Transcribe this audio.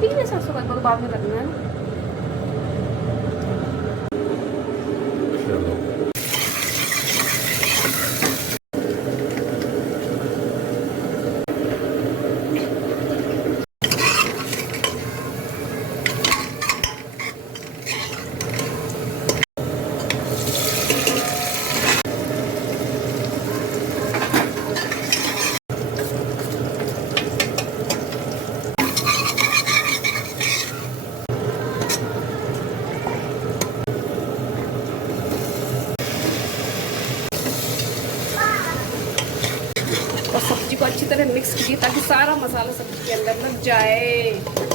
ठीक है, सरसों का तेल बाद में लगना है। चलो और सब्जी को अच्छी तरह मिक्स कीजिए ताकि सारा मसाला सब्जी के अंदर लग जाए।